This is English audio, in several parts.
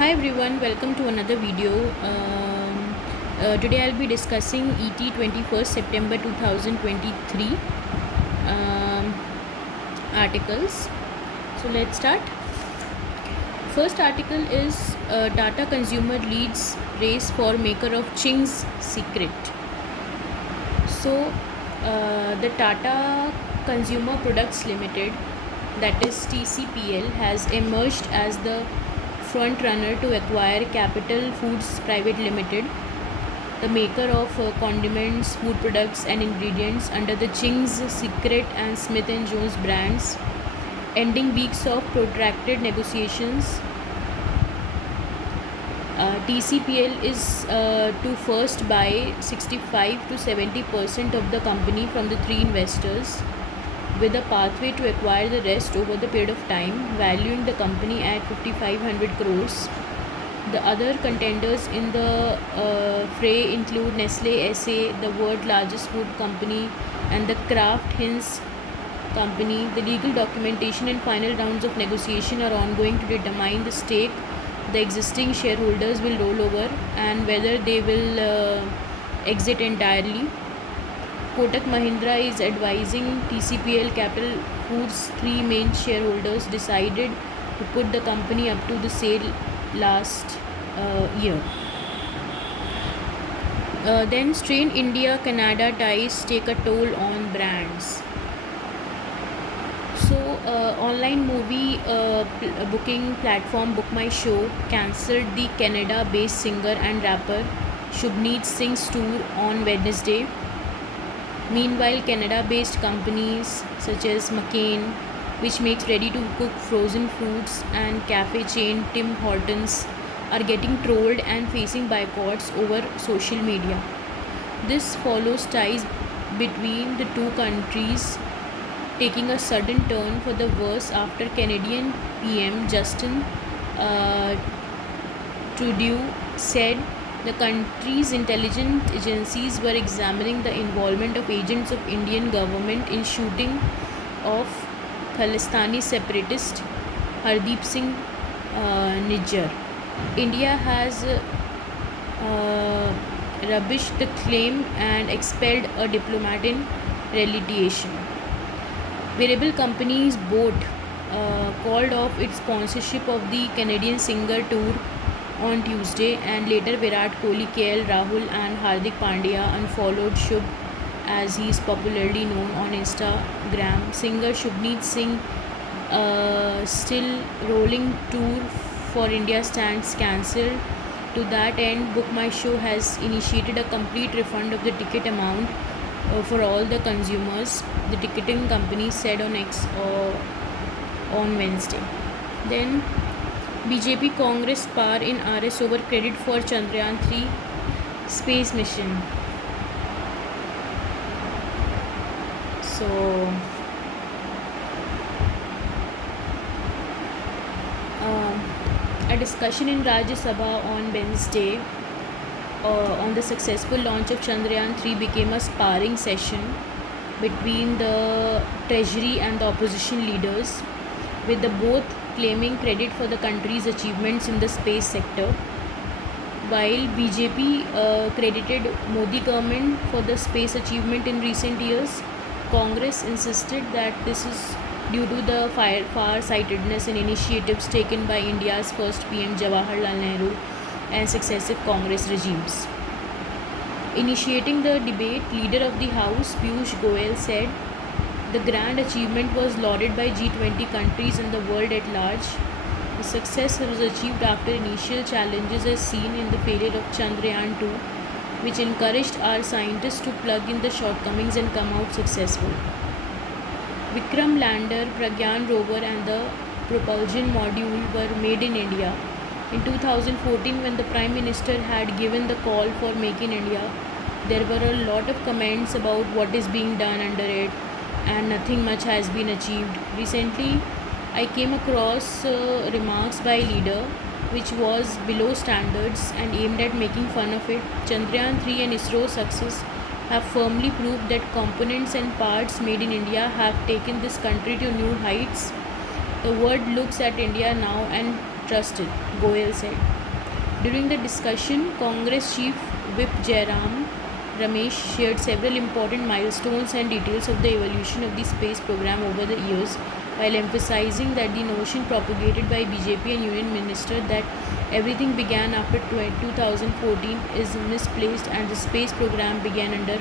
Hi everyone, welcome to another video. Today I'll be discussing ET 21st September 2023 um, articles. So let's start. First article is Tata consumer leads race for maker of Ching's secret. So the Tata Consumer Products Limited, that is TCPL, has emerged as the front runner to acquire Capital Foods Private Limited, the maker of condiments, food products and ingredients under the Ching's Secret and Smith & Jones brands, ending weeks of protracted negotiations. TCPL is to first buy 65 to 70% of the company from the three investors, with a pathway to acquire the rest over the period of time, valuing the company at 5,500 crores. The other contenders in the fray include Nestle SA, the world's largest food company, and the Kraft Heinz company. The legal documentation and final rounds of negotiation are ongoing to determine the stake the existing shareholders will roll over and whether they will exit entirely. Kotak Mahindra is advising TCPL Capital Foods' three main shareholders decided to put the company up to the sale last year. Then strained India-Canada ties take a toll on brands. So, online movie booking platform Book My Show cancelled the Canada-based singer and rapper Shubneet Singh's tour on Wednesday. Meanwhile, Canada-based companies such as McCain, which makes ready-to-cook frozen fruits, and cafe chain Tim Hortons are getting trolled and facing boycotts over social media. This follows ties between the two countries taking a sudden turn for the worse after Canadian PM Justin Trudeau said the country's intelligence agencies were examining the involvement of agents of Indian government in shooting of Khalistani separatist Hardeep Singh Nijjar. India has rubbished the claim and expelled a diplomat in retaliation. Variable company's boat called off its sponsorship of the Canadian singer tour on Tuesday, and later Virat Kohli, KL Rahul and Hardik Pandya unfollowed Shubh, as he is popularly known on Instagram. Singer Shubneet Singh still rolling tour for India stands cancelled. To that end, Book My Show has initiated a complete refund of the ticket amount for all the consumers, the ticketing company said on X on Wednesday. Then BJP Congress par in RS over credit for Chandrayaan 3 space mission. So a discussion in Rajya Sabha on Wednesday on the successful launch of Chandrayaan 3 became a sparring session between the Treasury and the opposition leaders, with the both claiming credit for the country's achievements in the space sector. While BJP credited Modi government for the space achievement in recent years, Congress insisted that this is due to the far-sightedness and initiatives taken by India's first PM Jawaharlal Nehru and successive Congress regimes. Initiating the debate, Leader of the House Piyush Goyal said the grand achievement was lauded by G20 countries and the world at large. The success was achieved after initial challenges as seen in the failure of Chandrayaan 2, which encouraged our scientists to plug in the shortcomings and come out successful. Vikram lander, Pragyan rover and the propulsion module were made in India. In 2014, when the Prime Minister had given the call for Make in India, there were a lot of comments about what is being done under it and nothing much has been achieved. Recently, I came across remarks by leader which was below standards and aimed at making fun of it. Chandrayaan 3 and ISRO's success have firmly proved that components and parts made in India have taken this country to new heights. The world looks at India now and trusted, Goyal said. During the discussion, Congress Chief Whip Jairam Ramesh shared several important milestones and details of the evolution of the space program over the years, while emphasizing that the notion propagated by BJP and Union Minister that everything began after 2014 is misplaced and the space program began under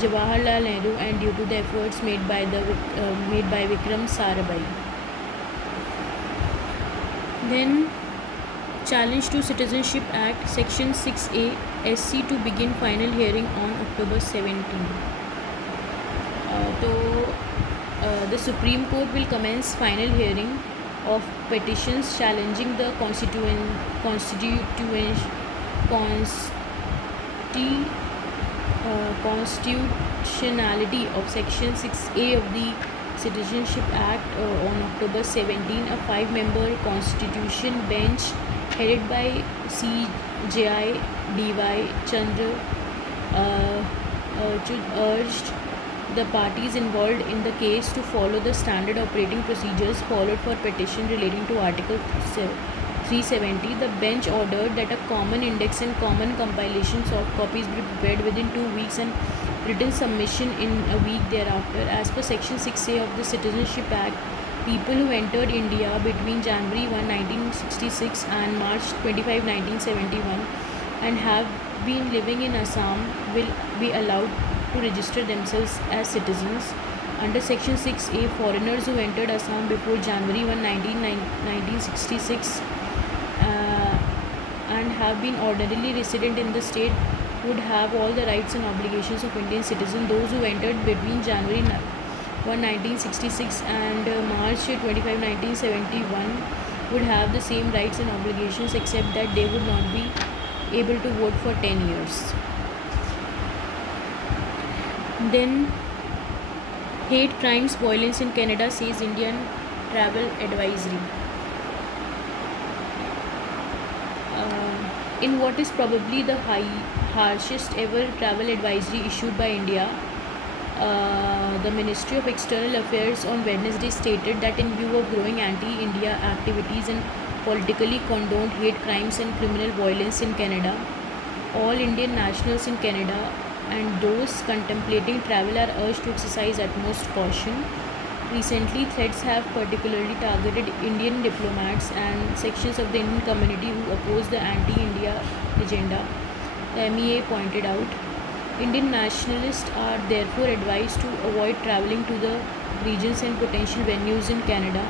Jawaharlal Nehru and due to the efforts made by Vikram Sarabhai. Then Challenge to Citizenship Act Section 6A SC to begin final hearing on October 17. The Supreme Court will commence final hearing of petitions challenging the constitutionality of Section 6A of the Citizenship Act on October 17. A 5-member constitution bench headed by CJI D.Y. Chandra urged the parties involved in the case to follow the standard operating procedures followed for petition relating to Article 370. The bench ordered that a common index and common compilation soft copies be prepared within 2 weeks and written submission in a week thereafter. As per Section 6A of the Citizenship Act, people who entered India between January 1, 1966 and March 25, 1971 and have been living in Assam will be allowed to register themselves as citizens. Under Section 6A, foreigners who entered Assam before January 1, 1966 and have been ordinarily resident in the state would have all the rights and obligations of Indian citizens. Those who entered between January 1, 1966 and March 25, 1971 would have the same rights and obligations except that they would not be able to vote for 10 years. Then hate crimes violence in Canada, says Indian Travel Advisory. In what is probably the harshest ever travel advisory issued by India, the Ministry of External Affairs on Wednesday stated that in view of growing anti-India activities and politically condoned hate crimes and criminal violence in Canada, all Indian nationals in Canada and those contemplating travel are urged to exercise utmost caution. Recently, threats have particularly targeted Indian diplomats and sections of the Indian community who oppose the anti-India agenda, the MEA pointed out. Indian nationalists are therefore advised to avoid travelling to the regions and potential venues in Canada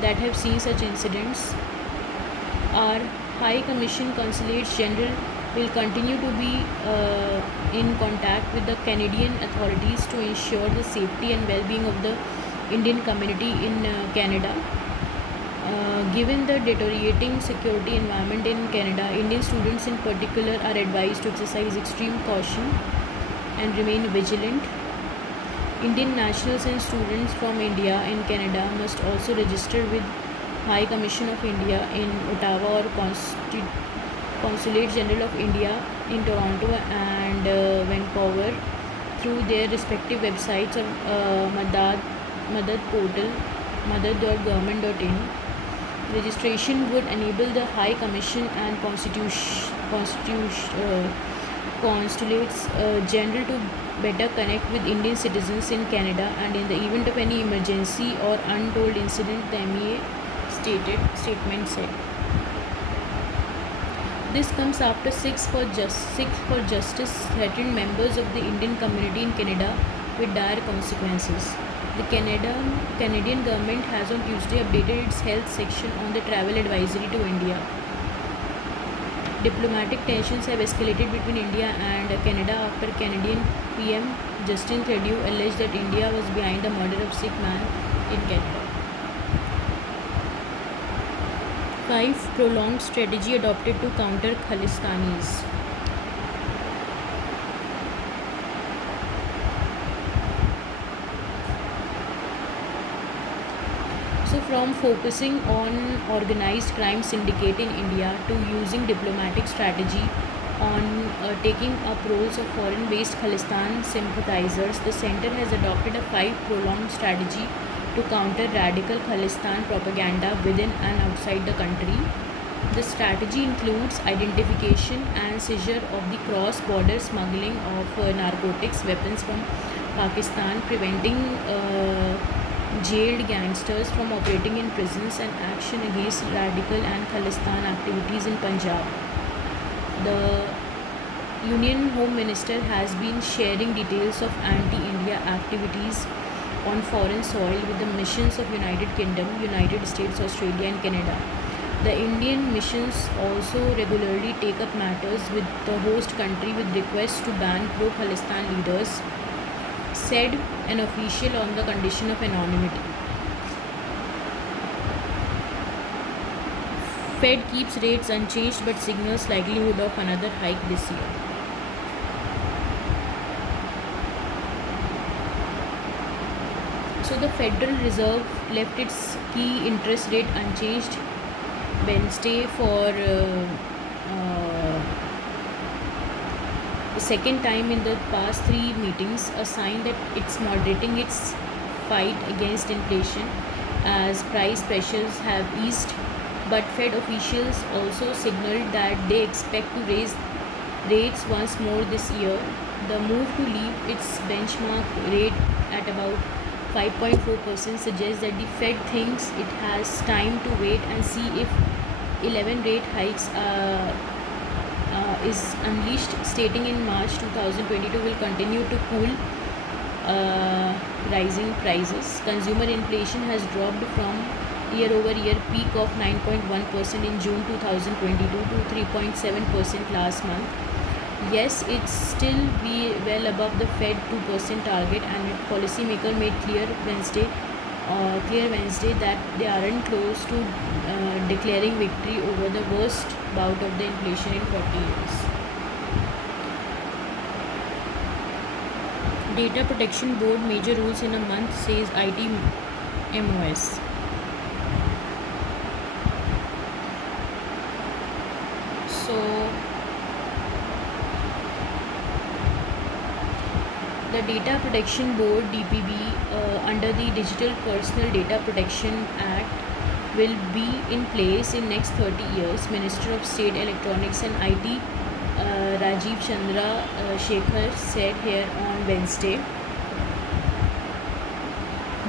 that have seen such incidents. Our High Commission Consulates General will continue to be in contact with the Canadian authorities to ensure the safety and well-being of the Indian community in Canada. Given the deteriorating security environment in Canada, Indian students in particular are advised to exercise extreme caution and remain vigilant. Indian nationals and students from India in Canada must also register with High Commission of India in Ottawa or Consulate General of India in Toronto and Vancouver through their respective websites or Madad portal, madad.government.in. Registration would enable the High Commission and Consulates General to better connect with Indian citizens in Canada, and in the event of any emergency or untold incident, the MEA statement said. This comes after Six for Justice threatened members of the Indian community in Canada with dire consequences. The Canadian government has on Tuesday updated its health section on the travel advisory to India. Diplomatic tensions have escalated between India and Canada after Canadian PM Justin Trudeau alleged that India was behind the murder of Sikh man in Canada. 5. Prolonged strategy adopted to counter Khalistanis. So from focusing on organized crime syndicate in India to using diplomatic strategy on taking up roles of foreign-based Khalistan sympathizers, the centre has adopted a 5 prolonged strategy to counter radical Khalistan propaganda within and outside the country. The strategy includes identification and seizure of the cross-border smuggling of narcotics weapons from Pakistan, preventing jailed gangsters from operating in prisons, and action against radical and Khalistan activities in Punjab. The Union Home Minister has been sharing details of anti-India activities on foreign soil with the missions of United Kingdom, United States, Australia and Canada. The Indian missions also regularly take up matters with the host country with requests to ban pro-Khalistan leaders, said an official on the condition of anonymity. Fed keeps rates unchanged but signals likelihood of another hike this year. So the Federal Reserve left its key interest rate unchanged Wednesday for the second time in the past 3 meetings, a sign that it's moderating its fight against inflation as price pressures have eased. But Fed officials also signaled that they expect to raise rates once more this year. The move to leave its benchmark rate at about 5.4% suggests that the Fed thinks it has time to wait and see if 11 rate hikes is unleashed, stating in March 2022 will continue to cool rising prices. Consumer inflation has dropped from year-over-year peak of 9.1% in June 2022 to 3.7% last month. Yes, it's still well above the Fed 2% target, and policymaker made clear Wednesday that they aren't close to declaring victory over the worst bout of the inflation in 40 years. Data Protection Board major rules in a month, says IT MOS. So the Data Protection Board (DPB) under the Digital Personal Data Protection Act will be in place in next 30 years. Minister of State Electronics and IT Rajiv Chandra Shekhar said here on Wednesday.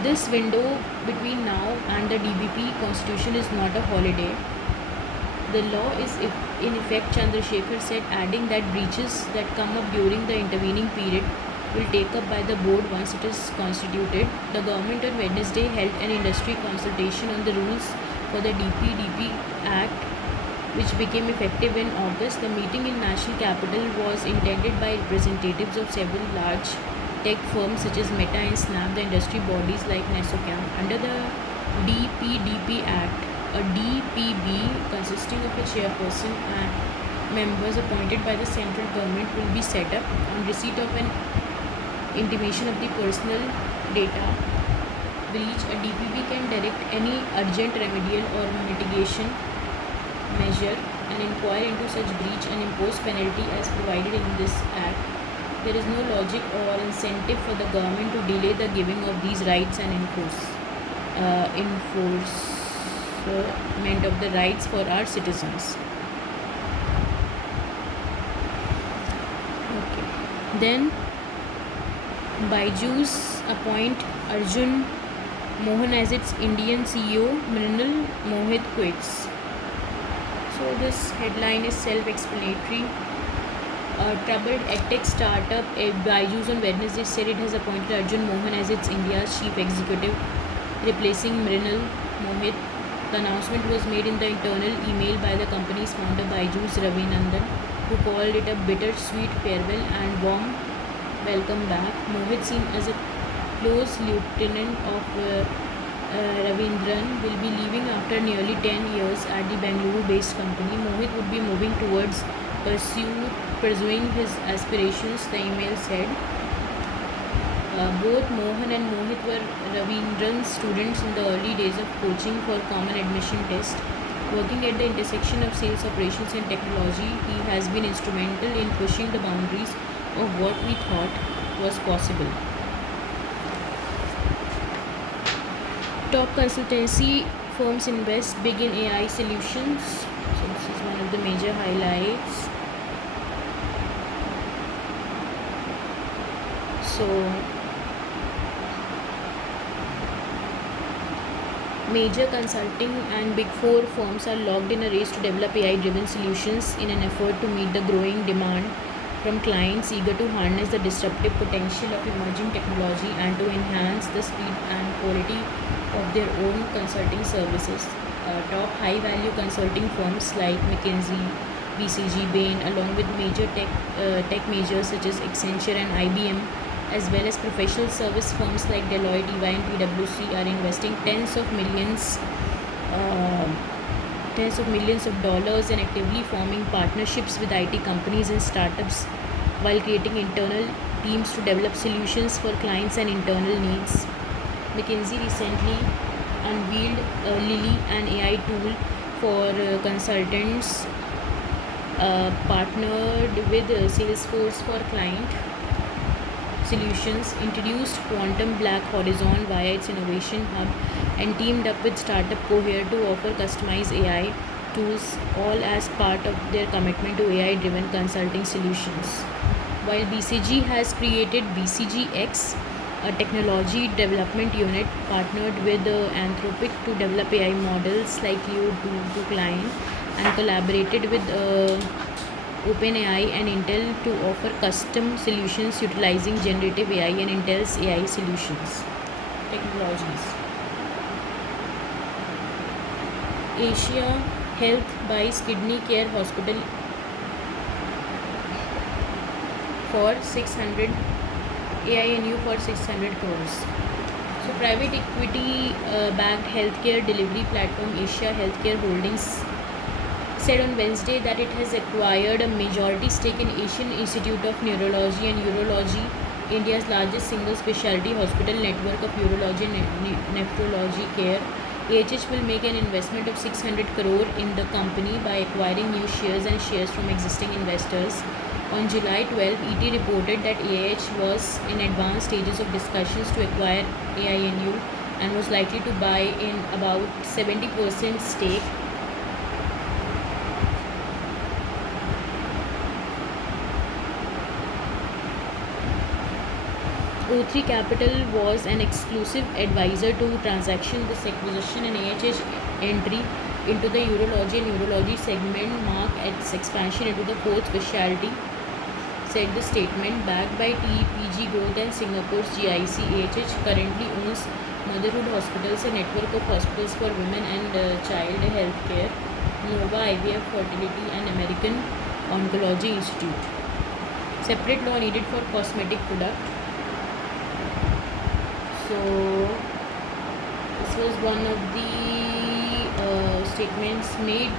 This window between now and the DBP constitution is not a holiday. The law is in effect, Chandrasekhar said, adding that breaches that come up during the intervening period will take up by the board once it is constituted. The government on Wednesday held an industry consultation on the rules for the DPDP Act, which became effective in August. The meeting in National Capital was attended by representatives of several large tech firms such as Meta and Snap, the industry bodies like Nesocam. Under the DPDP Act, a DPB consisting of a chairperson and members appointed by the central government will be set up. On receipt of an intimation of the personal data breach, a DPB can direct any urgent remedial or mitigation measure and inquire into such breach and impose penalty as provided in this act. There is no logic or incentive for the government to delay the giving of these rights and enforcement of the rights for our citizens. Okay. Then Byju's appoint Arjun Mohan as its Indian CEO. Mrinal Mohit quits. So this headline is self-explanatory. Troubled edtech startup Byju's on Wednesday said it has appointed Arjun Mohan as its India's chief executive, replacing Mrinal Mohit. The announcement was made in the internal email by the company's founder Byju's Ravi Nandan, who called it a bittersweet farewell and warm welcome back. Mohit, seen as a close lieutenant of Ravindran, will be leaving after nearly 10 years at the Bangalore-based company. Mohit would be moving towards pursuing his aspirations, the email said. Both Mohan and Mohit were Ravindran's students in the early days of coaching for common admission test. Working at the intersection of sales operations and technology, he has been instrumental in pushing the boundaries of what we thought was possible. Top consultancy firms invest big in AI solutions. So this is one of the major highlights. So major consulting and big four firms are locked in a race to develop AI driven solutions in an effort to meet the growing demand from clients eager to harness the disruptive potential of emerging technology and to enhance the speed and quality of their own consulting services. Top high value consulting firms like McKinsey, BCG, Bain, along with major tech majors such as Accenture and IBM, as well as professional service firms like Deloitte, EY, and PwC, are investing tens of millions of dollars and actively forming partnerships with IT companies and startups while creating internal teams to develop solutions for clients and internal needs. McKinsey recently unveiled Lily, an AI tool for consultants, partnered with Salesforce for client solutions, introduced Quantum Black Horizon via its innovation hub, and teamed up with startup Cohere to offer customized AI tools, all as part of their commitment to AI driven consulting solutions. While BCG has created BCGX, a technology development unit partnered with Anthropic to develop AI models like Leo to client, and collaborated with OpenAI and Intel to offer custom solutions utilizing generative AI and Intel's AI solutions technologies. Asia Health buys Kidney Care Hospital for 600 AINU for 600 crores. So private equity backed healthcare delivery platform Asia Healthcare Holdings said on Wednesday that it has acquired a majority stake in Asian Institute of Neurology and Urology, India's largest single specialty hospital network of urology and nephrology care. AHH will make an investment of 600 crore in the company by acquiring new shares and shares from existing investors. On July 12, ET reported that AIH was in advanced stages of discussions to acquire AINU and was likely to buy in about 70% stake. O3 Capital was an exclusive advisor to transaction. This acquisition and AHH entry into the urology and neurology segment mark its expansion into the fourth specialty, said the statement. Backed by TPG Growth and Singapore's GIC, AHH currently owns Motherhood Hospitals, a network of hospitals for women and child health care, Nova IVF Fertility, and American Oncology Institute. Separate law needed for cosmetic product. So this was one of the statements made.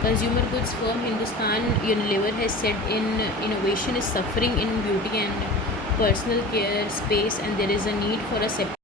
Consumer goods firm Hindustan Unilever has said innovation is suffering in beauty and personal care space, and there is a need for a separate